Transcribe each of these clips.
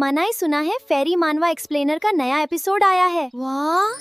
तमन्ना ही सुना है फेरी मानवा एक्सप्लेनर का नया एपिसोड आया है। वाह,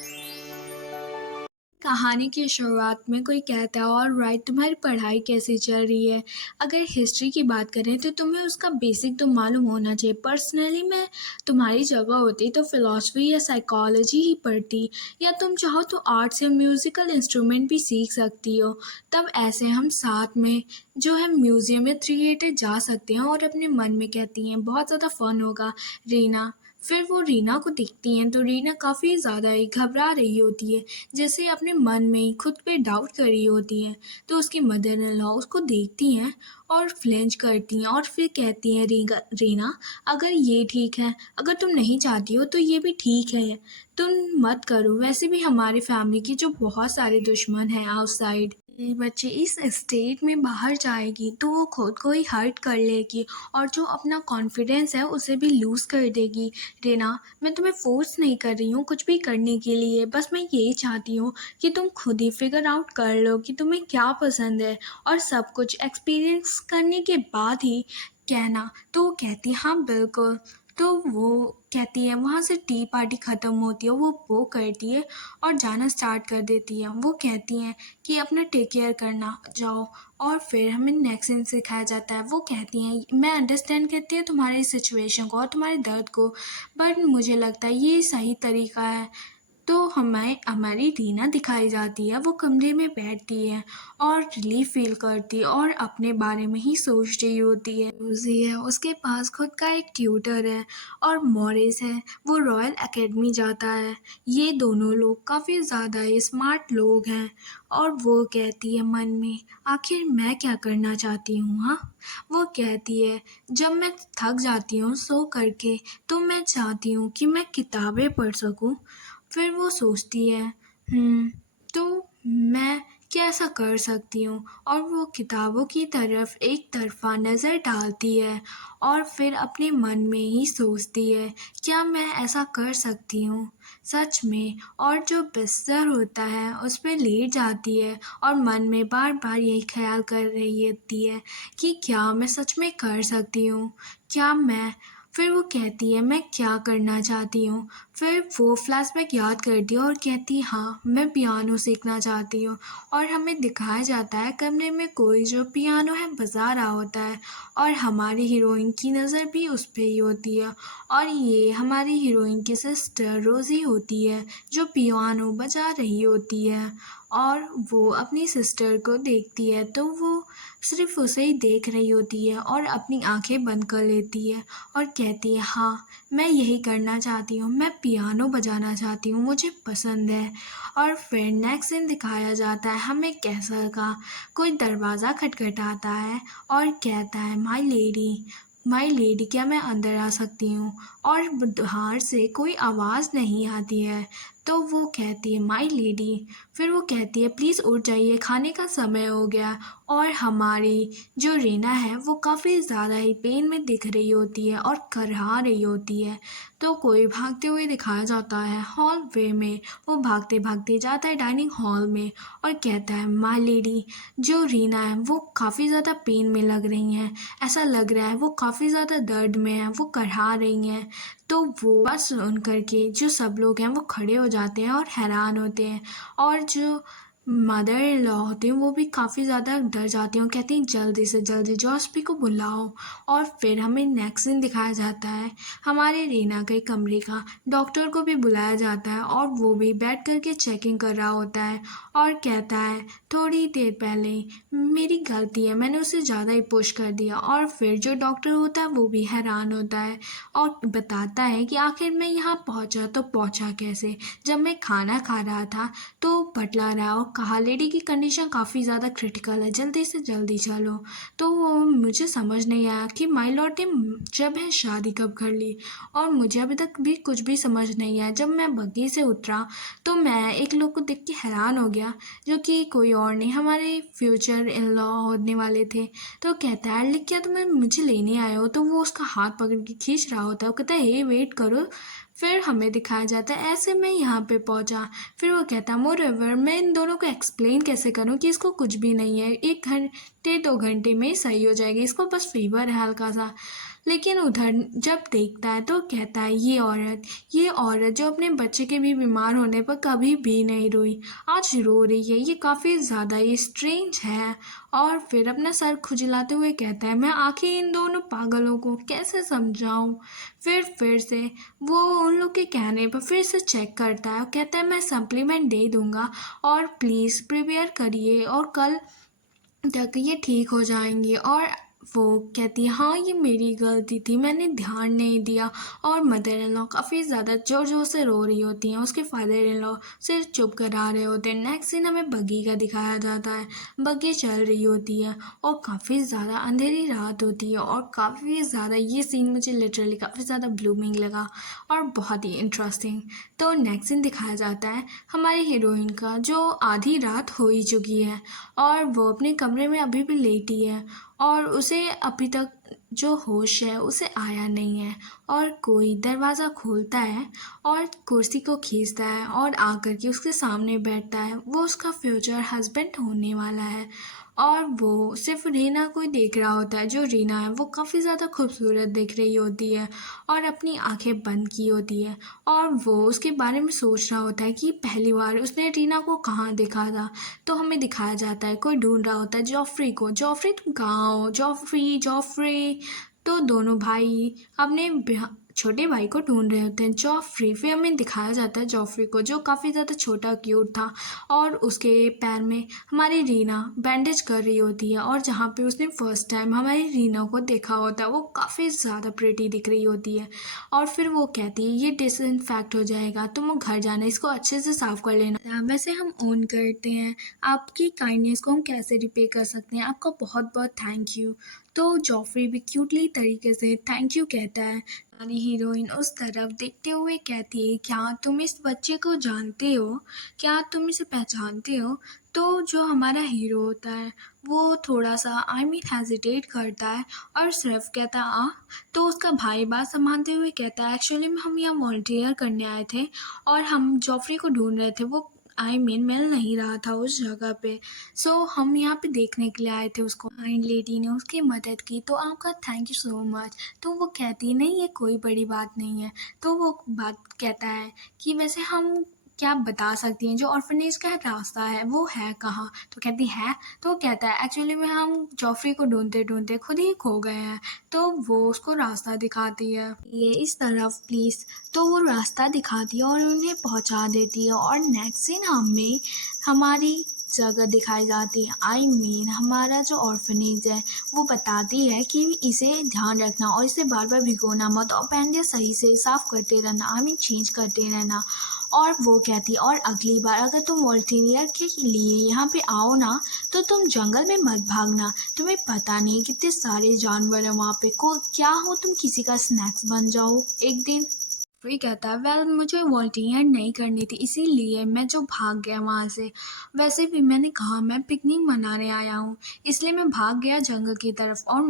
कहानी की शुरुआत में कोई कहता है और राइट तुम्हारी पढ़ाई कैसी चल रही है। अगर हिस्ट्री की बात करें तो तुम्हें उसका बेसिक तो मालूम होना चाहिए। पर्सनली मैं तुम्हारी जगह होती तो फ़िलासफ़ी या साइकोलॉजी ही पढ़ती, या तुम चाहो तो आर्ट्स या म्यूज़िकल इंस्ट्रूमेंट भी सीख सकती हो। तब ऐसे हम साथ में जो है म्यूज़ियम या थिएटर जा सकते हैं और अपने मन में कहती हैं बहुत ज़्यादा फ़न होगा रीना। फिर वो रीना को दिखती हैं तो रीना काफ़ी ज़्यादा ही घबरा रही होती है, जैसे अपने मन में ही खुद पे डाउट कर रही होती हैं। तो उसकी मदर इन लॉ उसको देखती हैं और फ्लिंच करती हैं और फिर कहती हैं रीना, अगर ये ठीक है, अगर तुम नहीं चाहती हो तो ये भी ठीक है, तुम मत करो। वैसे भी हमारी फैमिली की जो बहुत सारे दुश्मन हैं आउटसाइड, ये बच्चे इस स्टेट में बाहर जाएगी तो वो खुद को ही हर्ट कर लेगी और जो अपना कॉन्फिडेंस है उसे भी लूज़ कर देगी। रीना, मैं तुम्हें फ़ोर्स नहीं कर रही हूँ कुछ भी करने के लिए, बस मैं यही चाहती हूँ कि तुम खुद ही फिगर आउट कर लो कि तुम्हें क्या पसंद है और सब कुछ एक्सपीरियंस करने के बाद ही कहना। तो वो कहती हाँ बिल्कुल। तो वो कहती है, वहाँ से टी पार्टी ख़त्म होती है, वो करती है और जाना स्टार्ट कर देती है। वो कहती हैं कि अपना टेक केयर करना, जाओ। और फिर हमें नेक्स्ट सीन सिखाया जाता है। वो कहती हैं, मैं अंडरस्टैंड करती हूँ तुम्हारी सिचुएशन को और तुम्हारे दर्द को, बट मुझे लगता है ये सही तरीका है। तो हमें हमारी रीना दिखाई जाती है, वो कमरे में बैठती है और रिलीफ फील करती है और अपने बारे में ही सोच रही होती है। रोजी है, उसके पास खुद का एक ट्यूटर है और मॉरिस है, वो रॉयल एकेडमी जाता है। ये दोनों लोग काफ़ी ज़्यादा स्मार्ट लोग हैं और वो कहती है मन में, आखिर मैं क्या करना चाहती हूँ। हाँ, वो कहती है, जब मैं थक जाती हूँ सो करके तो मैं चाहती हूँ कि मैं किताबें पढ़ सकूँ। फिर वो सोचती है, तो मैं क्या ऐसा कर सकती हूँ, और वो किताबों की तरफ एक तरफ़ा नज़र डालती है और फिर अपने मन में ही सोचती है, क्या मैं ऐसा कर सकती हूँ सच में। और जो बिस्तर होता है उस पे लेट जाती है और मन में बार बार यही ख्याल कर रही होती है कि क्या मैं सच में कर सकती हूँ, क्या मैं। फिर वो कहती है, मैं क्या करना चाहती हूँ। फिर वो फ्लैशबैक याद करती है और कहती है, हाँ मैं पियानो सीखना चाहती हूँ। और हमें दिखाया जाता है कमरे में कोई जो पियानो है बजा रहा होता है और हमारी हीरोइन की नज़र भी उस पे ही होती है और ये हमारी हीरोइन की सिस्टर रोज़ी होती है जो पियानो बजा रही होती है। और वो अपनी सिस्टर को देखती है तो वो सिर्फ उसे ही देख रही होती है और अपनी आंखें बंद कर लेती है और कहती है, हाँ मैं यही करना चाहती हूँ, मैं पियानो बजाना चाहती हूँ, मुझे पसंद है। और फिर नेक्स्ट सीन दिखाया जाता है हमें कैसर का। कोई दरवाज़ा खटखटाता है और कहता है, माई लेडी क्या मैं अंदर आ सकती हूँ। और बाहर से कोई आवाज़ नहीं आती है तो वो कहती है, माई लेडी। फिर वो कहती है, प्लीज़ उठ जाइए, खाने का समय हो गया। और हमारी जो रीना है वो काफ़ी ज़्यादा ही पेन में दिख रही होती है और कराह रही होती है। तो कोई भागते हुए दिखाया जाता है हॉल वे में। वो भागते भागते जाता है डाइनिंग हॉल में और कहता है, माय लेडी। जो रीना है वो काफ़ी ज़्यादा पेन में लग रही हैं, ऐसा लग रहा है वो काफ़ी ज़्यादा दर्द में है, वो कराह रही हैं। तो वो बस सुन करके जो सब लोग हैं वो खड़े हो जाते हैं और हैरान होते हैं। और जो मदर इन लॉ होती हैं वो भी काफ़ी ज़्यादा डर जाती हैं, कहती हैं जल्दी से जल्दी जॉस्पी को बुलाओ। और फिर हमें नेक्स्ट सीन दिखाया जाता है हमारे रीना के कमरे का। डॉक्टर को भी बुलाया जाता है और वो भी बैठ कर के चेकिंग कर रहा होता है और कहता है, थोड़ी देर पहले मेरी गलती है, मैंने उसे ज़्यादा ही पुश कर दिया। और फिर जो डॉक्टर होता है वो भी हैरान होता है और बताता है कि आखिर मैं यहाँ पहुँचा तो पहुँचा कैसे। जब मैं खाना खा रहा था तो बटलर आया और कहा, लेडी की कंडीशन काफ़ी ज़्यादा क्रिटिकल है, जल्दी से जल्दी चलो। तो मुझे समझ नहीं आया कि माई लॉर्ड ने जब है शादी कब कर ली, और मुझे अभी तक भी कुछ भी समझ नहीं आया। जब मैं बग्गी से उतरा तो मैं एक लोग को देख के हैरान हो गया, जो कि कोई और नहीं, हमारे फ्यूचर इन लॉ होने वाले थे। तो कहता है, लेकिन क्या तुम्हें मुझे लेने आए हो। तो वो उसका हाथ पकड़ के खींच रहा होता है, वो कहता है, हे वेट करो। फिर हमें दिखाया जाता है ऐसे मैं यहाँ पे पहुँचा। फिर वो कहता, मोरएवर मैं इन दोनों को एक्सप्लेन कैसे करूँ कि इसको कुछ भी नहीं है, 1 घंटे 2 घंटे में ही सही हो जाएगी, इसको बस फीवर है हल्का सा। लेकिन उधर जब देखता है तो कहता है ये औरत जो अपने बच्चे के भी बीमार होने पर कभी भी नहीं रोई, आज रो रही है, ये काफ़ी ज़्यादा ये स्ट्रेंज है। और फिर अपना सर खुजलाते हुए कहता है, मैं आखिर इन दोनों पागलों को कैसे समझाऊं। फिर से वो उन लोग के कहने पर फिर से चेक करता है और कहता है, मैं सप्लीमेंट दे दूंगा और प्लीज़ प्रिपेयर करिए और कल तक ये ठीक हो जाएंगी। और वो कहती है, हाँ ये मेरी गलती थी, मैंने ध्यान नहीं दिया। और मदर इन लॉ काफ़ी ज़्यादा ज़ोर ज़ोर से रो रही होती हैं, उसके फादर इन लॉ सिर चुप करा रहे होते हैं। नेक्स्ट सीन हमें बग्गी का दिखाया जाता है। बग्गी चल रही होती है और काफ़ी ज़्यादा अंधेरी रात होती है और काफ़ी ज़्यादा ये सीन मुझे लिटरली काफ़ी ज़्यादा ब्लूमिंग लगा और बहुत ही इंटरेस्टिंग। तो नेक्स्ट सीन दिखाया जाता है हमारी हीरोइन का, जो आधी रात हो ही चुकी है और वो अपने कमरे में अभी भी लेटी है और उसे अभी तक जो होश है उसे आया नहीं है। और कोई दरवाज़ा खोलता है और कुर्सी को खींचता है और आकर के उसके सामने बैठता है। वो उसका फ्यूचर हस्बैंड होने वाला है और वो सिर्फ रीना को ही देख रहा होता है। जो रीना है वो काफ़ी ज़्यादा खूबसूरत दिख रही होती है और अपनी आंखें बंद की होती है और वो उसके बारे में सोच रहा होता है कि पहली बार उसने रीना को कहाँ देखा था। तो हमें दिखाया जाता है कोई ढूंढ रहा होता है जॉफ्री को, जॉफ्री तुम कहाँ हो, जॉफ्री जॉफ्री। तो दोनों भाई अपने छोटे भाई को ढूंढ रहे होते हैं, जॉफ्री। फिर हमें दिखाया जाता है जॉफ्री को, जो काफ़ी ज़्यादा छोटा क्यूट था और उसके पैर में हमारी रीना बैंडेज कर रही होती है और जहाँ पे उसने फर्स्ट टाइम हमारी रीना को देखा होता है वो काफ़ी ज़्यादा प्रिटी दिख रही होती है। और फिर वो कहती है, ये डिसइंफेक्ट हो जाएगा, तुम घर जाना, इसको अच्छे से साफ़ कर लेना। वैसे हम ऑन करते हैं, आपकी काइंडनेस को हम कैसे रिपे कर सकते हैं, आपका बहुत बहुत थैंक यू। तो जॉफ्री भी क्यूटली तरीके से थैंक यू कहता है। हमारी हीरोइन उस तरफ देखते हुए कहती है, क्या तुम इस बच्चे को जानते हो, क्या तुम इसे पहचानते हो। तो जो हमारा हीरो होता है वो थोड़ा सा हेजिटेट करता है और सिर्फ कहता तो उसका भाई बात संभालते हुए कहता है, एक्चुअली में हम यहाँ वॉलंटियर करने आए थे और हम जॉफ्री को ढूंढ रहे थे, वो मिल नहीं रहा था उस जगह पे। सो हम यहाँ पे देखने के लिए आए थे उसको। काइंड लेडी ने उसकी मदद की, तो आपका थैंक यू सो मच। तो वो कहती है, नहीं ये कोई बड़ी बात नहीं है। तो वो बात कहता है कि वैसे हम क्या बता सकती हैं जो ऑर्फनेज का रास्ता है वो है कहाँ। तो कहती है, तो कहता है एक्चुअली में हम जॉफ्री को ढूंढते ढूंढते खुद ही खो गए हैं। तो वो उसको रास्ता दिखाती है, ये इस तरफ प्लीज़। तो वो रास्ता दिखाती है और उन्हें पहुंचा देती है। और नेक्स्ट सीन हमें हमारी जगह दिखाई जाती है, हमारा जो ऑर्फनेज है वो बताती है कि इसे ध्यान रखना और इसे बार बार भिगोना मत और बैंडेज सही से साफ़ करते रहना, चेंज करते रहना। और वो कहती है, और अगली बार अगर तुम वॉलंटियर के लिए यहाँ पे आओ ना, तो तुम जंगल में मत भागना, तुम्हें पता नहीं कितने सारे जानवर हैं वहाँ पे, को क्या हो तुम किसी का स्नैक्स बन जाओ एक दिन। वही कहता है, वेल मुझे वॉलंटियर नहीं करनी थी इसीलिए मैं जो भाग गया वहाँ से। वैसे भी मैंने कहा मैं पिकनिक मनाने आया हूँ, इसलिए मैं भाग गया जंगल की तरफ और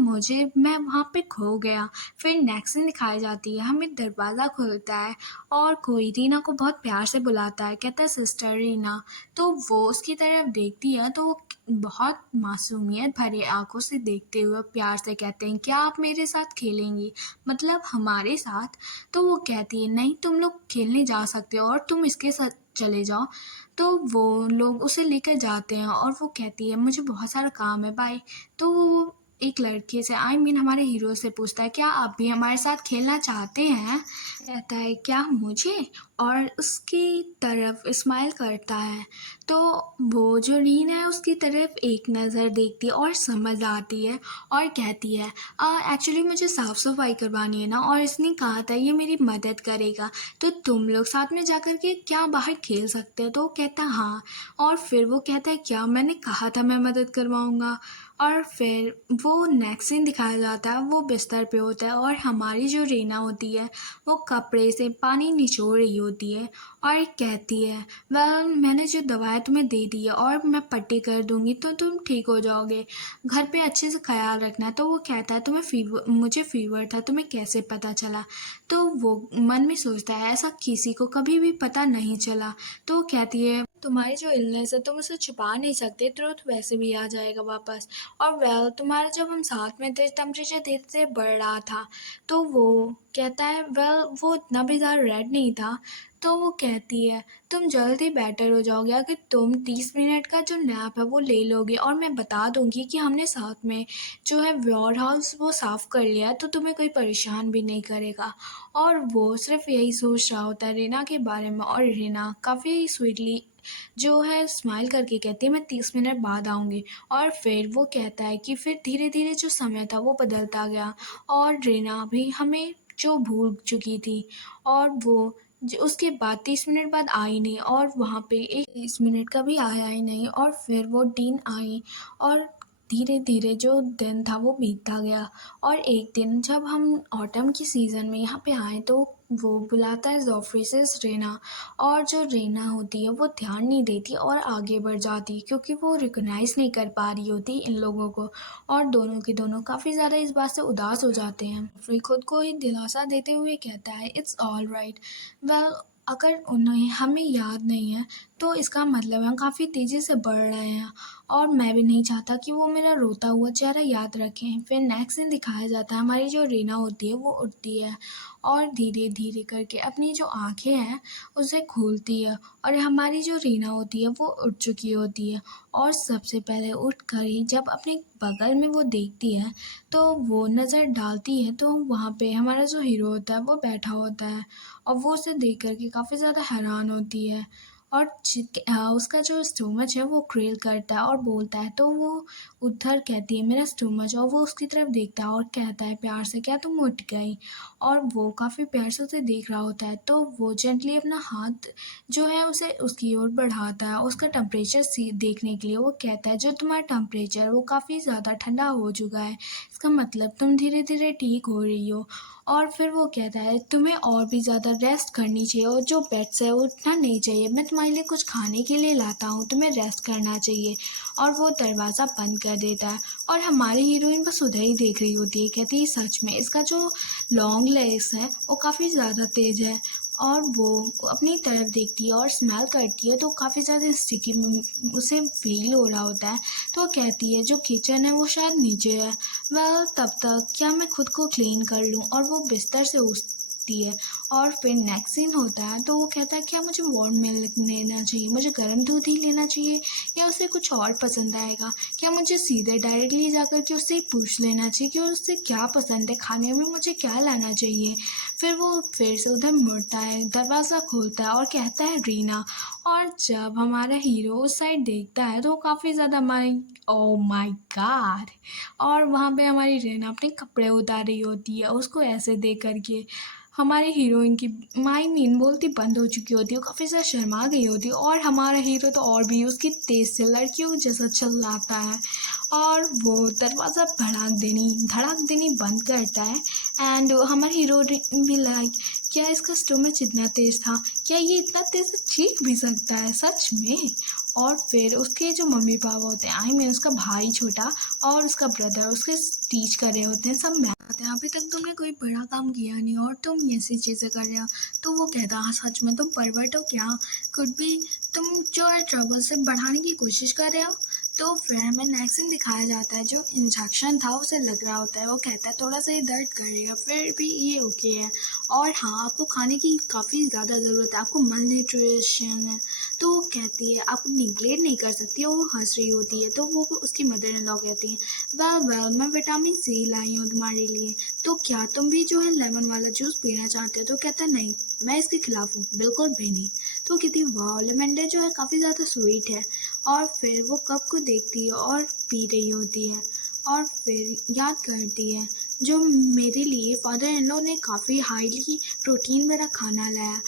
मैं वहाँ पे खो गया। फिर नेक्स्ट सीन दिखाई जाती है, हमें दरवाज़ा खुलता है और कोई रीना को बहुत प्यार से बुलाता है, कहता है सिस्टर रीना। तो वो उसकी तरफ देखती है तो वो बहुत मासूमियत भरे आंखों से देखते हुए प्यार से कहते हैं, क्या आप मेरे साथ खेलेंगी, मतलब हमारे साथ। तो वो कहती है, नहीं तुम लोग खेलने जा सकते हो और तुम इसके साथ चले जाओ। तो वो लोग उसे लेकर जाते हैं और वो कहती है, मुझे बहुत सारा काम है, बाय। तो वो एक लड़के से हमारे हीरो से पूछता है, क्या आप भी हमारे साथ खेलना चाहते हैं। कहता है, क्या मुझे, और उसकी तरफ स्माइल करता है। तो वो जो रीना है उसकी तरफ एक नज़र देखती है और समझ आती है और कहती है, एक्चुअली मुझे साफ़ सफाई करवानी है ना और इसने कहा था ये मेरी मदद करेगा, तो तुम लोग साथ में जाकर के क्या बाहर खेल सकते हो। तो वो कहता है हाँ। और फिर वो कहता है, क्या मैंने कहा था मैं मदद करवाऊँगा। और फिर वो नेक्स्ट सीन दिखाया जाता है, वो बिस्तर पे होता है और हमारी जो रीना होती है वो कपड़े से पानी निचोड़ रही होती है और कहती है, वेल मैंने जो दवाएं तुम्हें दे दी है और मैं पट्टी कर दूंगी तो तुम ठीक हो जाओगे, घर पे अच्छे से ख्याल रखना। तो वो कहता है, मुझे फीवर था, तुम्हें कैसे पता चला। तो वो मन में सोचता है ऐसा किसी को कभी भी पता नहीं चला। तो वो कहती है तुम्हारी जो इलनेस है तुम उसे छुपा नहीं सकते, ट्रुथ वैसे भी आ जाएगा वापस। और वेल तुम्हारा जब हम साथ में थे टेम्परेचर धीरे धीरे बढ़ रहा था। तो वो कहता है वेल वो इतना भी ज़्यादा रेड नहीं था। तो वो कहती है तुम जल्द ही बेटर हो जाओगे अगर तुम 30 मिनट का जो नैप है वो ले लोगे, और मैं बता दूंगी कि हमने साथ में जो है वेयर हाउस वो साफ़ कर लिया है, तो तुम्हें कोई परेशान भी नहीं करेगा। और वो सिर्फ यही सोच रहा होता है रीना के बारे में, और रीना काफ़ी स्वीटली जो है स्माइल करके कहती है मैं 30 मिनट बाद आऊँगी। और फिर वो कहता है कि फिर धीरे धीरे जो समय था वो बदलता गया, और रीना भी हमें जो भूल चुकी थी। और वो उसके बाद 30 मिनट बाद आई नहीं, और वहाँ पे एक 30 मिनट का भी आया ही नहीं, और फिर वो डीन आई। और धीरे धीरे जो दिन था वो बीतता गया। और एक दिन जब हम ऑटम की सीज़न में यहाँ पे आए तो वो बुलाता है जोफ्री से रीना। और जो रीना होती है वो ध्यान नहीं देती और आगे बढ़ जाती, क्योंकि वो रिकॉग्नाइज़ नहीं कर पा रही होती इन लोगों को। और दोनों के दोनों काफ़ी ज़्यादा इस बात से उदास हो जाते हैं। जोफ्री खुद को ही दिलासा देते हुए कहता है इट्स ऑल राइट। वेल अगर उन्हें हमें याद नहीं है तो इसका मतलब हम काफ़ी तेज़ी से बढ़ रहे हैं, और मैं भी नहीं चाहता कि वो मेरा रोता हुआ चेहरा याद रखें। फिर नेक्स्ट सीन दिखाया जाता है हमारी जो रीना होती है वो उठती है, और धीरे धीरे करके अपनी जो आँखें हैं उसे खोलती है, और हमारी जो रीना होती है वो उठ चुकी होती है। और सबसे पहले उठ कर ही जब अपने बगल में वो देखती है तो वो नज़र डालती है, तो वहाँ पे हमारा जो हीरो होता है वो बैठा होता है, और वो उसे देख कर के काफ़ी ज़्यादा हैरान होती है। और उसका जो स्टोमच है वो क्रेल करता है और बोलता है, तो वो उधर कहती है मेरा स्टोमच, और वो उसकी तरफ देखता है और कहता है प्यार से क्या तुम उठ गई। और वो काफ़ी प्यार से उसे देख रहा होता है, तो वो जेंटली अपना हाथ जो है उसे उसकी ओर बढ़ाता है उसका टेम्परेचर देखने के लिए। वो कहता है जो तुम्हारा टेम्परेचर है वो काफ़ी ज़्यादा ठंडा हो चुका है, इसका मतलब तुम धीरे धीरे ठीक हो रही हो। और फिर वो कहता है तुम्हें और भी ज़्यादा रेस्ट करनी चाहिए, और जो बेड से उठना नहीं चाहिए, मैं तुम्हारे लिए कुछ खाने के लिए लाता हूँ, तुम्हें रेस्ट करना चाहिए। और वो दरवाज़ा बंद कर देता है, और हमारी हीरोइन बस उधर ही देख रही होती है। कहती है सच में इसका जो लॉन्ग लेग्स है वो काफ़ी ज़्यादा तेज़ है। और वो अपनी तरफ देखती है और स्मेल करती है तो काफ़ी ज़्यादा स्टिकी उसे फील हो रहा होता है। तो वो कहती है जो किचन है वो शायद नीचे है। वेल तब तक क्या मैं खुद को क्लीन कर लूँ, और वो बिस्तर से उठती है। और फिर नेक्स्ट सीन होता है तो वो कहता है क्या मुझे वार्म मिल्क लेना चाहिए, मुझे गर्म दूध ही लेना चाहिए, या उसे कुछ और पसंद आएगा, क्या मुझे सीधे डायरेक्टली जाकर के उससे पूछ लेना चाहिए कि उससे क्या पसंद है खाने में, मुझे क्या लाना चाहिए। फिर वो फिर से उधर मुड़ता है, दरवाज़ा खोलता है और कहता है रीना। और जब हमारा हीरो उस साइड देखता है तो काफ़ी ज़्यादा हमारी ओ माय गॉड। और वहाँ पे हमारी रीना अपने कपड़े उतार रही होती है, उसको ऐसे देख करके हमारे हीरोइन की माई नींद बोलती बंद हो चुकी होती है, वो काफ़ी ज़्यादा शर्मा गई होती है, और हमारा हीरो तो और भी उसकी तेज़ से लड़कियों जैसा चिल्लाता है। और वो दरवाज़ा धड़ाक देनी बंद करता है। एंड हमारे हीरो भी लाइक क्या इसका स्टोमच इतना तेज़ था, क्या ये इतना तेज़ चीख भी सकता है सच में। और फिर उसके जो मम्मी पापा होते हैं, आई मीन उसका भाई छोटा और उसका ब्रदर उसके टीच कर रहे होते हैं सब मैथ हैं, अभी तक तुमने कोई बड़ा काम किया नहीं और तुम ऐसी चीज़ें कर रहे हो। तो वो कहता हाँ सच में तुम परवर्ट हो क्या, कुड भी तुम जो है ट्रबल से बढ़ाने की कोशिश कर रहे हो। तो फिर हमें नेक्स्ट सीन दिखाया जाता है जो इंजेक्शन था उसे लग रहा होता है, वो कहता है थोड़ा सा ये दर्द करेगा फिर भी ये ओके है, और हाँ आपको खाने की काफ़ी ज़्यादा ज़रूरत है, आपको मल न्यूट्रिशन है। तो वो कहती है आप निगलेक्ट नहीं कर सकती, और वो हंस रही होती है। तो वो उसकी मदर इन लॉ कहती है वेल मैं विटामिन सी लाई हूँ तुम्हारे लिए, तो क्या तुम भी जो है लेमन वाला जूस पीना चाहते हो। तो कहता है नहीं मैं इसके खिलाफ हूँ, बिल्कुल भी नहीं। तो कहती वाह लेमंडर जो है काफ़ी ज़्यादा स्वीट है। और फिर वो कप को देखती है और पी रही होती है, और फिर याद करती है जो मेरे लिए फादर इन लॉ ने काफ़ी हाईली प्रोटीन वाला खाना लाया,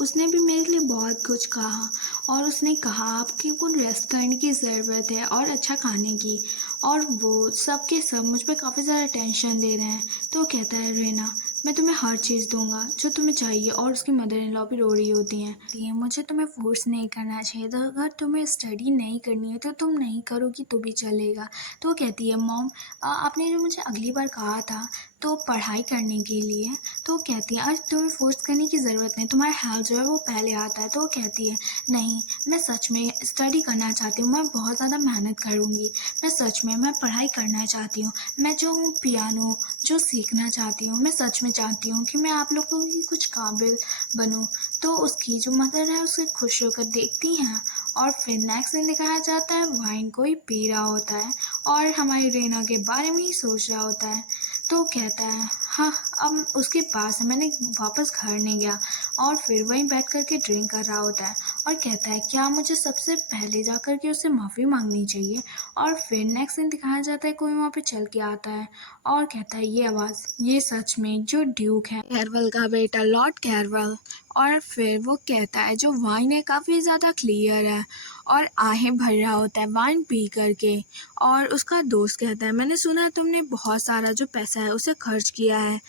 उसने भी मेरे लिए बहुत कुछ कहा, और उसने कहा आपकी को रेस्ट करने की ज़रूरत है और अच्छा खाने की। और वो सब के सब मुझ पे काफ़ी ज़्यादा टेंशन दे रहे हैं। तो वो कहता है रीना मैं तुम्हें हर चीज़ दूंगा जो तुम्हें चाहिए। और उसकी मदर इन लॉ भी रो रही होती हैं, ये मुझे तुम्हें फोर्स नहीं करना चाहिए था, अगर तुम्हें स्टडी नहीं करनी है तो तुम नहीं करोगी तो भी चलेगा। तो वो कहती है मॉम आपने जो मुझे अगली बार कहा था तो पढ़ाई करने के लिए तो वो कहती है आज तुम्हें फ़ोर्स करने की ज़रूरत नहीं, तुम्हारा हेल्थ जो है वो पहले आता है। तो वो कहती है नहीं, मैं सच में स्टडी करना चाहती हूँ, मैं बहुत ज़्यादा मेहनत करूँगी, मैं सच में मैं पढ़ाई करना चाहती हूँ, मैं जो हूँ पियानो जो सीखना चाहती हूँ, मैं सच में चाहती हूँ कि मैं आप लोगों की कुछ काबिल बनूँ। तो उसकी जो मदर है उसे खुश होकर देखती हैं और फिर नेक्स्ट सीन दिखाया जाता है वाइन कोई पी रहा होता है और हमारी रीना के बारे में ही सोच रहा होता है। तो वो कहता है हाँ, अब उसके पास है, मैंने वापस घर नहीं गया और फिर वहीं बैठ कर के ड्रिंक कर रहा होता है और कहता है क्या मुझे सबसे पहले जा कर के उससे माफ़ी मांगनी चाहिए। और फिर नेक्स्ट सीन दिखाया जाता है कोई वहाँ पे चल के आता है और कहता है ये आवाज़, ये सच में जो ड्यूक है कैरवल का बेटा लॉर्ड कैरवल। और फिर वो कहता है जो वाइन है काफ़ी ज़्यादा क्लियर है और आहें भर रहा होता है वाइन पी करके। और उसका दोस्त कहता है मैंने सुना है तुमने बहुत सारा जो पैसा है उसे खर्च किया है।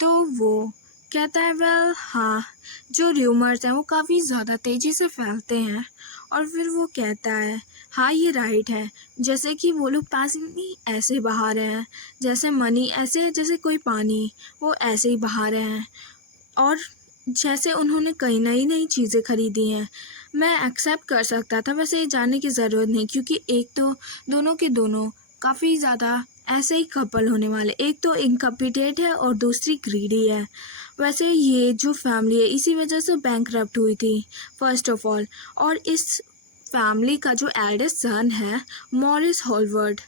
तो वो कहता है वेल हाँ, जो र्यूमर्स हैं वो काफ़ी ज़्यादा तेज़ी से फैलते हैं। और फिर वो कहता है हाँ ये राइट है, जैसे कि वो लोग पैसे नहीं ऐसे बहा रहे हैं, जैसे मनी ऐसे जैसे कोई पानी वो ऐसे ही बहा रहे हैं। और जैसे उन्होंने कई नई चीज़ें खरीदी हैं, मैं एक्सेप्ट कर सकता था, वैसे ये जानने की ज़रूरत नहीं क्योंकि एक तो दोनों के दोनों काफ़ी ज़्यादा ऐसे ही कपल होने वाले, एक तो इनकम्पिटेंट है और दूसरी ग्रीडी है। वैसे ये जो फैमिली है इसी वजह से बैंकरप्ट हुई थी फर्स्ट ऑफ ऑल। और इस फैमिली का जो एल्डेस्ट सन है मॉरिस हॉलवर्ड,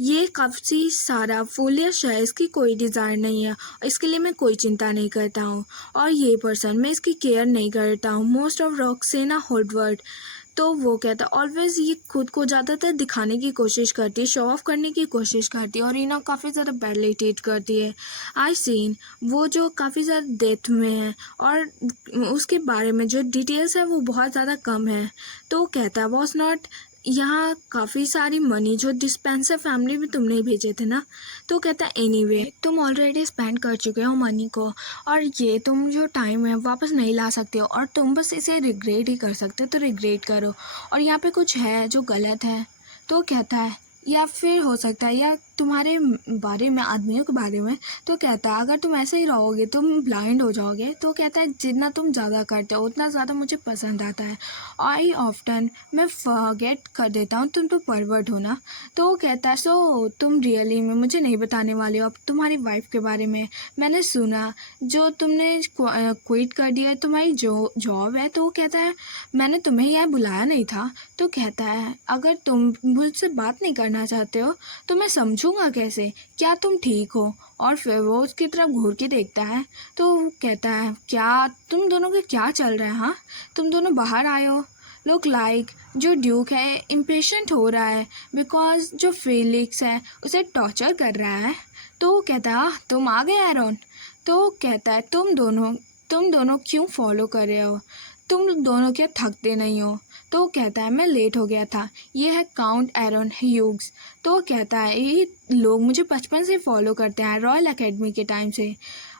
ये काफ़ी सारा फुलिश है, इसकी कोई डिज़ायर नहीं है, इसके लिए मैं कोई चिंता नहीं करता हूँ। और ये पर्सन मैं इसकी केयर नहीं करता हूँ मोस्ट ऑफ रॉक्सेना हॉलवर्ड। तो वो कहता है ऑलवेज ये खुद को ज़्यादातर दिखाने की कोशिश करती है, शो ऑफ करने की कोशिश करती है और रीना काफ़ी ज़्यादा बैडली ट्रीट करती है। आई सीन वो जो काफ़ी ज़्यादा डेथ में है और उसके बारे में जो डिटेल्स है वो बहुत ज़्यादा कम है। तो कहता है वॉज नॉट यहाँ काफ़ी सारी मनी जो डिस्पेंसर फैमिली में तुमने ही भेजे थे ना। तो कहता है एनीवे तुम ऑलरेडी स्पेंड कर चुके हो मनी को और ये तुम जो टाइम है वापस नहीं ला सकते हो और तुम बस इसे रिग्रेट ही कर सकते हो, तो रिग्रेट करो। और यहाँ पे कुछ है जो गलत है। तो कहता है या फिर हो सकता है या तुम्हारे बारे में आदमियों के बारे में। तो कहता है अगर तुम ऐसे ही रहोगे तुम ब्लाइंड हो जाओगे। तो कहता है जितना तुम ज़्यादा करते हो उतना ज़्यादा मुझे पसंद आता है। आई ऑफ्टन मैं फॉरगेट कर देता हूँ तुम तो परवर्ट हो ना। तो वो कहता है सो तुम रियली में मुझे नहीं बताने वाले हो अब तुम्हारी वाइफ के बारे में। मैंने सुना जो तुमने क्विट कर दिया है तुम्हारी जो जॉब है। तो वो कहता है मैंने तुम्हें यहाँ बुलाया नहीं था। तो कहता है अगर तुम मुझसे बात नहीं करना चाहते हो तो मैं समझूंगा कैसे, क्या तुम ठीक हो। और फिर वो उसकी तरफ घूर के देखता है। तो वो कहता है क्या तुम दोनों के क्या चल रहा है, हाँ तुम दोनों बाहर आए हो। लुक लाइक जो ड्यूक है इम्पेशेंट हो रहा है बिकॉज जो फेलिक्स है उसे टॉर्चर कर रहा है। तो वो कहता है तुम आ गए एरोन। तो वो कहता है तुम दोनों क्यों फॉलो कर रहे हो, तुम दोनों क्या थकते नहीं हो। तो वो कहता है मैं लेट हो गया था, ये है काउंट एरन ह्यूग्स। तो वो कहता है ये लोग मुझे बचपन से फॉलो करते हैं रॉयल एकेडमी के टाइम से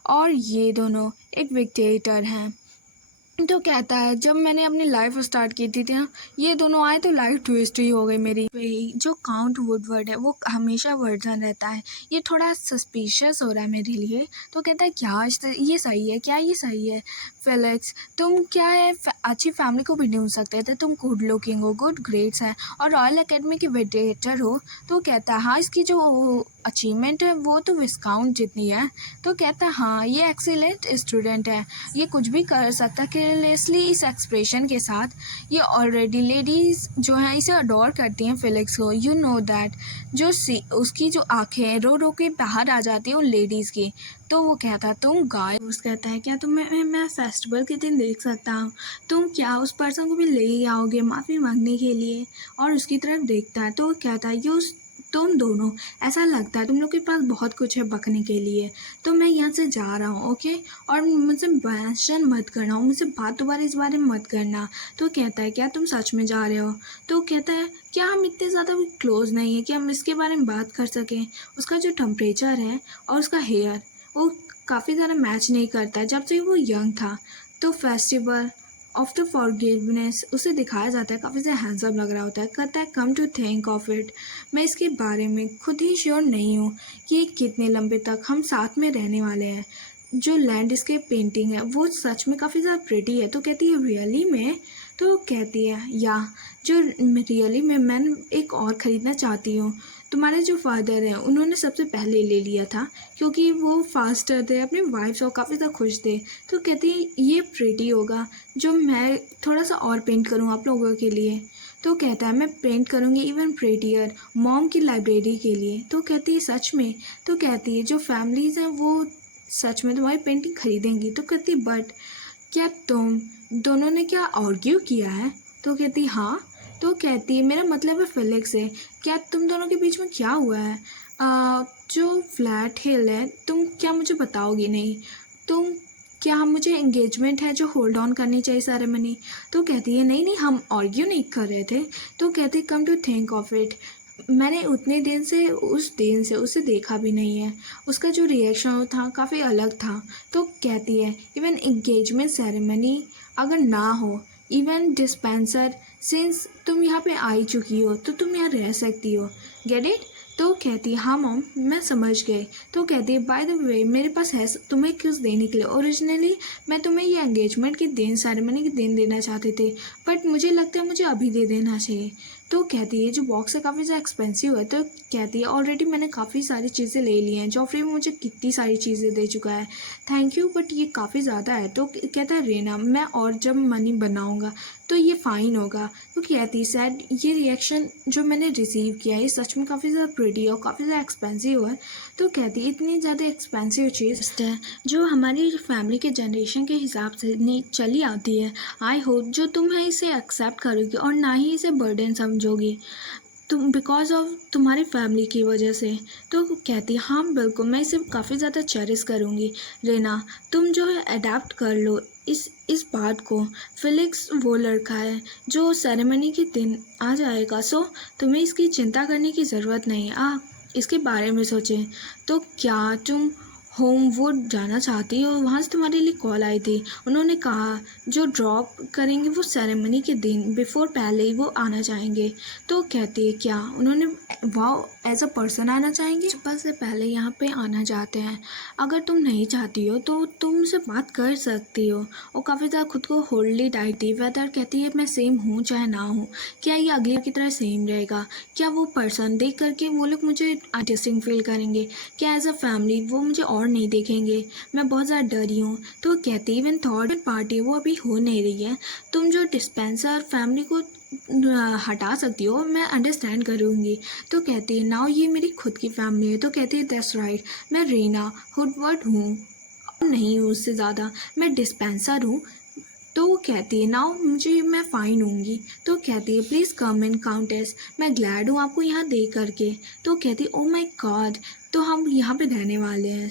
और ये दोनों एक विक्टेटर हैं। तो कहता है जब मैंने अपनी लाइफ स्टार्ट की थी ना ये दोनों आए तो लाइफ ट्विस्ट ही हो गई मेरी। वही जो काउंट वुडवर्ड है वो हमेशा वर्जन रहता है, ये थोड़ा सस्पिशियस हो रहा है मेरे लिए। तो कहता है क्या ये सही है, क्या ये सही है फेलिक्स, तुम क्या है अच्छी फैमिली को भी ढूंढ सकते थे, तुम गुड लुकिंग हो, गुड ग्रेड्स है और रॉयल एकेडमी के वेडिएटर हो। तो कहता है हाँ इसकी जो अचीवमेंट है वो तो विस्काउंट जितनी है। तो कहता है हाँ ये एक्सीलेंट स्टूडेंट है, ये कुछ भी कर सकता है केयरलेसली इस एक्सप्रेशन के साथ। ये ऑलरेडी लेडीज़ जो हैं इसे अडोर करती हैं फेलिक्स को, यू नो दैट। जो उसकी जो आंखें रो रो के बाहर आ जाती हैं उन लेडीज़ की। तो वो कहता है तुम गाय, उस कहता है क्या तुम्हें मैं फेस्टिवल के दिन देख सकता हूँ, तुम क्या उस पर्सन को भी ले ही आओगे माफ़ी मांगने के लिए। और उसकी तरफ देखता है। तो वो कहता है ये तुम दोनों ऐसा लगता है तुम लोग के पास बहुत कुछ है बकने के लिए, तो मैं यहाँ से जा रहा हूँ ओके। और मुझसे मेंशन मत करना, मुझसे बात दोबारा इस बारे में मत करना। तो कहता है क्या तुम सच में जा रहे हो। तो कहता है क्या हम इतने ज़्यादा क्लोज नहीं है कि हम इसके बारे में बात कर सकें। उसका जो टेम्परेचर है और उसका हेयर वो काफ़ी ज़्यादा मैच नहीं करता जब से वो यंग था। तो फेस्टिवल ऑफ द फॉरगिवनेस उसे दिखाया जाता है, काफ़ी ज़्यादा हैंडसम लग रहा होता है। कहता है come to think of it, मैं इसके बारे में खुद ही श्योर नहीं हूँ कि कितने लंबे तक हम साथ में रहने वाले हैं। जो लैंडस्केप पेंटिंग है वो सच में काफ़ी ज़्यादा प्रिटी है। तो कहती है रियली में? तो कहती है या जो रियली में मैं एक और ख़रीदना चाहती हूँ। तुम्हारे जो फादर हैं उन्होंने सबसे पहले ले लिया था क्योंकि वो फास्टर थे अपनी वाइफ से और काफ़ी ज़्यादा खुश थे। तो कहती है ये प्रिटी होगा जो मैं थोड़ा सा और पेंट करूँ आप लोगों के लिए। तो कहता है मैं पेंट करूँगी इवन प्रेटियर मॉम की लाइब्रेरी के लिए। तो कहती है सच में? तो कहती है जो फैमिलीज़ हैं वो सच में तुम्हारी पेंटिंग खरीदेंगी। तो कहती बट क्या तुम दोनों ने क्या आर्ग्यू किया है? तो कहती हाँ। तो कहती है मेरा मतलब है फिलिक्स से, क्या तुम दोनों के बीच में क्या हुआ है? जो फ्लैट हिल है तुम क्या मुझे बताओगी नहीं? तुम क्या हम मुझे एंगेजमेंट है जो होल्ड ऑन करनी चाहिए सेरेमनी? तो कहती है नहीं नहीं हम आर्ग्यू नहीं कर रहे थे। तो कहती come to think of it, मैंने उतने दिन से उसे देखा भी नहीं है। उसका जो रिएक्शन था काफ़ी अलग था। तो कहती है इवन एंगेजमेंट सेरेमनी अगर ना हो, इवन डिस्पेंसर सिंस तुम यहाँ पे आई चुकी हो तो तुम यहाँ रह सकती हो। Get it? तो कहती है हाँ मॉम मैं समझ गई। तो कहती है बाय द वे मेरे पास है तुम्हें कुछ देने के लिए। ओरिजिनली मैं तुम्हें ये एंगेजमेंट के दिन सेरेमनी के दिन देना चाहते थे बट मुझे लगता है मुझे अभी दे देना चाहिए। तो कहती है जो बॉक्स है काफ़ी ज़्यादा एक्सपेंसिव है। तो कहती है ऑलरेडी मैंने काफ़ी सारी चीज़ें ले ली हैं, जॉफरी भी मुझे कितनी सारी चीज़ें दे चुका है, थैंक यू बट ये काफ़ी ज़्यादा है। तो कहता है रेना मैं और जब मनी बनाऊँगा तो ये फ़ाइन होगा। तो कहती सैड ये रिएक्शन जो मैंने रिसीव किया है सच में काफ़ी ज़्यादा प्रिटी है और काफ़ी ज़्यादा एक्सपेंसिव है। तो कहती है इतनी ज़्यादा एक्सपेंसिव चीज़ है जो हमारी फैमिली के जनरेशन के हिसाब से नहीं चली आती है। आई होप जो तुम है इसे एक्सेप्ट करोगी और ना ही इसे बर्डन समझोगी तुम बिकॉज ऑफ तुम्हारी फैमिली की वजह से। तो कहती है हाँ बिल्कुल मैं इसे काफ़ी ज़्यादा चेरिश करूँगी। रेना तुम जो है अडेप्ट कर लो इस बात को। फिलिक्स वो लड़का है जो सेरेमनी के दिन आ जाएगा, सो तुम्हें इसकी चिंता करने की ज़रूरत नहीं। इसके बारे में सोचें। तो क्या तुम होमवुड जाना चाहती हो? वहाँ से तुम्हारे लिए कॉल आई थी, उन्होंने कहा जो ड्रॉप करेंगे वो सेरेमनी के दिन बिफोर पहले ही वो आना चाहेंगे। तो कहती है क्या उन्होंने वाओ एज अ पर्सन आना चाहेंगे? सुबह से पहले यहाँ पे आना चाहते हैं। अगर तुम नहीं चाहती हो तो तुम उनसे बात कर सकती हो। और काफ़ी ज़्यादा खुद को होल्डली टाइट थी। वेदर कहती है मैं सेम हूँ चाहे ना हूँ, क्या ये अगली की तरह सेम रहेगा? क्या वो पर्सन देख करके वो लोग मुझे आर्टिस्टिंग फील करेंगे? क्या एज अ फैमिली वो मुझे और नहीं देखेंगे? मैं बहुत ज़्यादा डरी हूँ। तो कहती इवन थर्ड पार्टी वो अभी हो नहीं रही है। तुम जो डिस्पेंसर फैमिली को हटा सकती हो मैं अंडरस्टैंड करूँगी। तो कहती है नाउ ये मेरी खुद की फैमिली है। तो कहती है दैट्स राइट, मैं रीना हुडवर्ड हूँ, नहीं हूँ उससे ज़्यादा, मैं डिस्पेंसर हूँ। तो वो कहती है नाउ मुझे मैं फ़ाइन होंगी। तो कहती है प्लीज़ कम इन काउंटेस, मैं ग्लैड हूँ आपको यहाँ देख करके। तो कहती है ओ माय गॉड तो हम यहाँ पे रहने वाले हैं।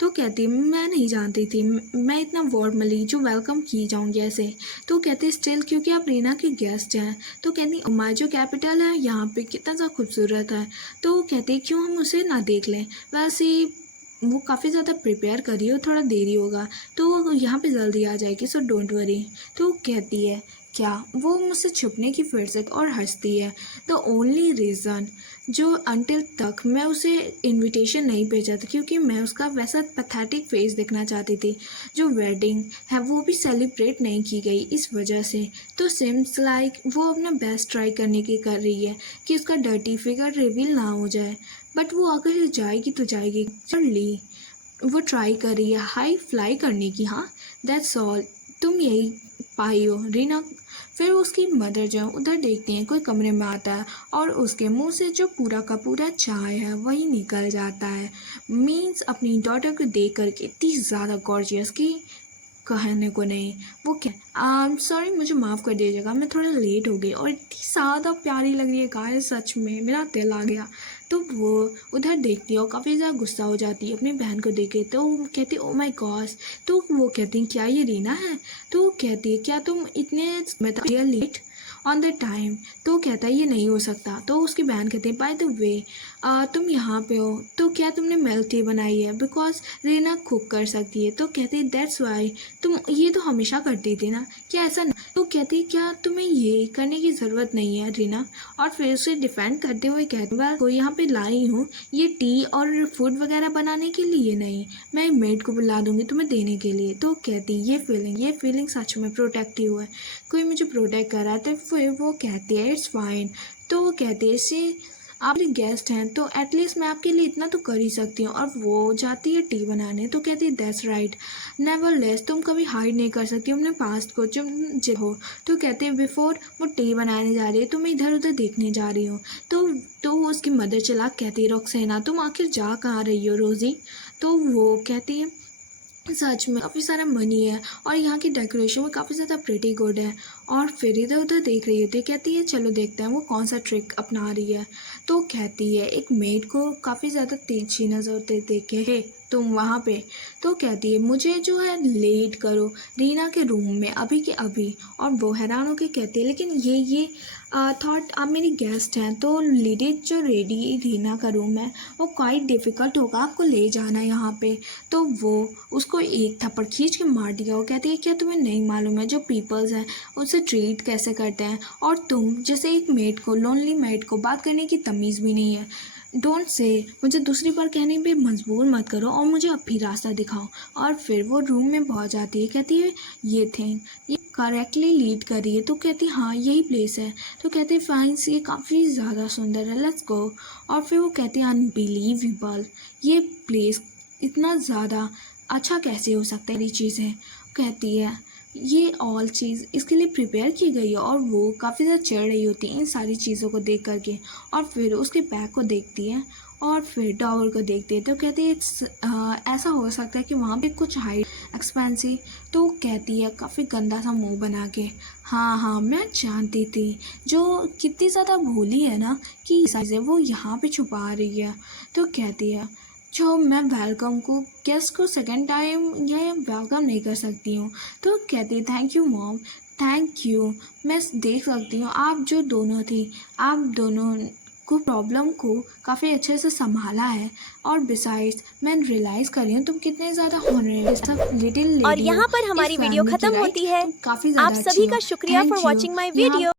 तो कहती है मैं नहीं जानती थी मैं इतना वार्मली जो वेलकम की जाऊँगी ऐसे। तो कहते स्टिल क्योंकि आप रीना के गेस्ट हैं। तो कहती हमारा जो कैपिटल है यहाँ पे कितना ज़्यादा खूबसूरत है। तो कहती क्यों हम उसे ना देख लें? वैसे वो काफ़ी ज़्यादा प्रिपेयर करी हो, थोड़ा देरी होगा तो वो यहाँ पे जल्दी आ जाएगी, सो डोंट वरी। तो कहती है क्या वो मुझसे छुपने की फुर्सत और हंसती है। द ओनली रीज़न जो अंटिल तक मैं उसे इनविटेशन नहीं भेजा था क्योंकि मैं उसका वैसा पैथेटिक फेस देखना चाहती थी। जो वेडिंग है वो भी सेलिब्रेट नहीं की गई इस वजह से। तो सिम्स लाइक वो अपना बेस्ट ट्राई करने की कर रही है कि उसका डर्टी फिगर रिवील ना हो जाए। बट वो अगर जाएगी तो जाएगी ली वो ट्राई कर रही है हाई फ्लाई करने की। हाँ दैट्स ऑल, तुम यही पाई हो रीना। फिर उसकी मदर जो उधर देखती हैं कोई कमरे में आता है और उसके मुंह से जो पूरा का पूरा चाय है वही निकल जाता है। मीन्स अपनी डॉटर को देख करके इतनी ज़्यादा गॉर्जियस की कहने को नहीं। वो क्या सॉरी मुझे माफ़ कर दीजिएगा मैं थोड़ा लेट हो गई और इतनी ज़्यादा प्यारी लग रही है गाय, सच में मेरा दिल आ गया। तो वो उधर देखती है और काफ़ी ज़्यादा गुस्सा हो जाती है अपनी बहन को देख के। तो वो कहती है ओ माय गॉड। तो वो कहती हैं क्या ये रीना है? तो वो कहती है क्या तुम इतने लेट? On the time. तो कहता है ये नहीं हो सकता। तो उसकी बहन कहती है बाय द वे तुम यहाँ पे हो तो क्या तुमने मिल्क टी बनाई है, बिकॉज रीना कुक कर सकती है। तो कहती है दैट्स वाई, तुम ये तो हमेशा करती थी ना, क्या ऐसा तो कहती है क्या तुम्हें ये करने की ज़रूरत नहीं है रीना। और फिर उसे डिफेंड करते हुए कहती है को यहाँ पे लाई हूँ ये टी और फूड वगैरह बनाने के लिए नहीं, मैं मेड को बुला दूँगी तुम्हें देने के लिए। तो कहती ये फीलिंग सच में प्रोटेक्टिव है, कोई मुझे प्रोटेक्ट कर रहा है। तो फिर वो कहती है इट्स फाइन। तो वो कहती है इसे आप मेरे गेस्ट हैं तो एटलीस्ट मैं आपके लिए इतना तो कर ही सकती हूँ। और वो जाती है टी बनाने। तो कहती है दैट्स राइट, नेवरलेस तुम कभी हाइड नहीं कर सकती अपने पास्ट को तुम जो हो। तो कहते हैं बिफोर वो टी बनाने जा रही है तो मैं इधर उधर देखने जा रही हूँ। तो वो उसकी मदर चलाक कहती है रोक्सेना तुम आखिर जा कहाँ रही हो रोज़ी। तो वो कहती है सच में काफ़ी सारा मनी है और यहाँ की डेकोरेशन में काफ़ी ज़्यादा प्रिटी गुड है। और फिर इधर उधर देख रही होती है, कहती है चलो देखते हैं वो कौन सा ट्रिक अपना रही है। तो कहती है एक मेड को काफ़ी ज़्यादा तिरछी नज़र देख के हे तुम वहाँ पे। तो कहती है मुझे जो है लेट करो रीना के रूम में अभी के अभी। और वो हैरान होकर कहती है लेकिन ये थॉट आप मेरी गेस्ट हैं तो लेडी जो रेडी रीना का रूम है वो क्वाइट डिफ़िकल्ट होगा आपको ले जाना यहाँ पे। तो वो उसको एक थप्पड़ खींच के मार दिया। वो कहती है क्या तुम्हें नहीं मालूम है जो पीपल्स हैं उसे ट्रीट कैसे करते हैं, और तुम जैसे एक मेड को लोनली मेड को बात करने की तमीज़ भी नहीं है। डोंट से मुझे दूसरी बार कहने पे मजबूर मत करो और मुझे अब भी रास्ता दिखाओ। और फिर वो रूम में पहुंच जाती है, कहती है ये थिंग ये करेक्टली लीड कर रही है। तो कहती है हाँ यही प्लेस है। तो कहती है फाइन्स ये काफ़ी ज़्यादा सुंदर है लेट्स गो। और फिर वो कहती है अनबिलीवेबल ये प्लेस इतना ज़्यादा अच्छा कैसे हो सकता है। ये चीज़ें कहती है ये ऑल चीज़ इसके लिए प्रिपेयर की गई है। और वो काफ़ी ज़्यादा चिढ़ रही होती है इन सारी चीज़ों को देख करके। और फिर उसके बैग को देखती है और फिर डॉवर को देखती है। तो कहती है ऐसा हो सकता है कि वहाँ पे कुछ हाई एक्सपेंसिव। तो कहती है काफ़ी गंदा सा मुंह बना के हाँ मैं जानती थी जो कितनी ज़्यादा भोली है ना कि चीज़ें वो यहाँ पे छुपा रही है। तो कहती है जो मैं वेलकम को गेस्ट को सेकंड टाइम या वेलकम नहीं कर सकती हूँ। तो कहती है thank you mom thank you, मैं देख सकती हूँ आप जो दोनों थी आप दोनों को प्रॉब्लम को काफ़ी अच्छे से संभाला है। और बिसाइड्स मैं रियलाइज़ कर रही हूँ तुम कितने ज़्यादा हॉनरेबल लिटिल लेडी और यहाँ पर हमारी वीडियो खत्म होती है। काफ़ी आप ज़्यादा सभी का शुक्रिया फॉर वॉचिंग माई वीडियो।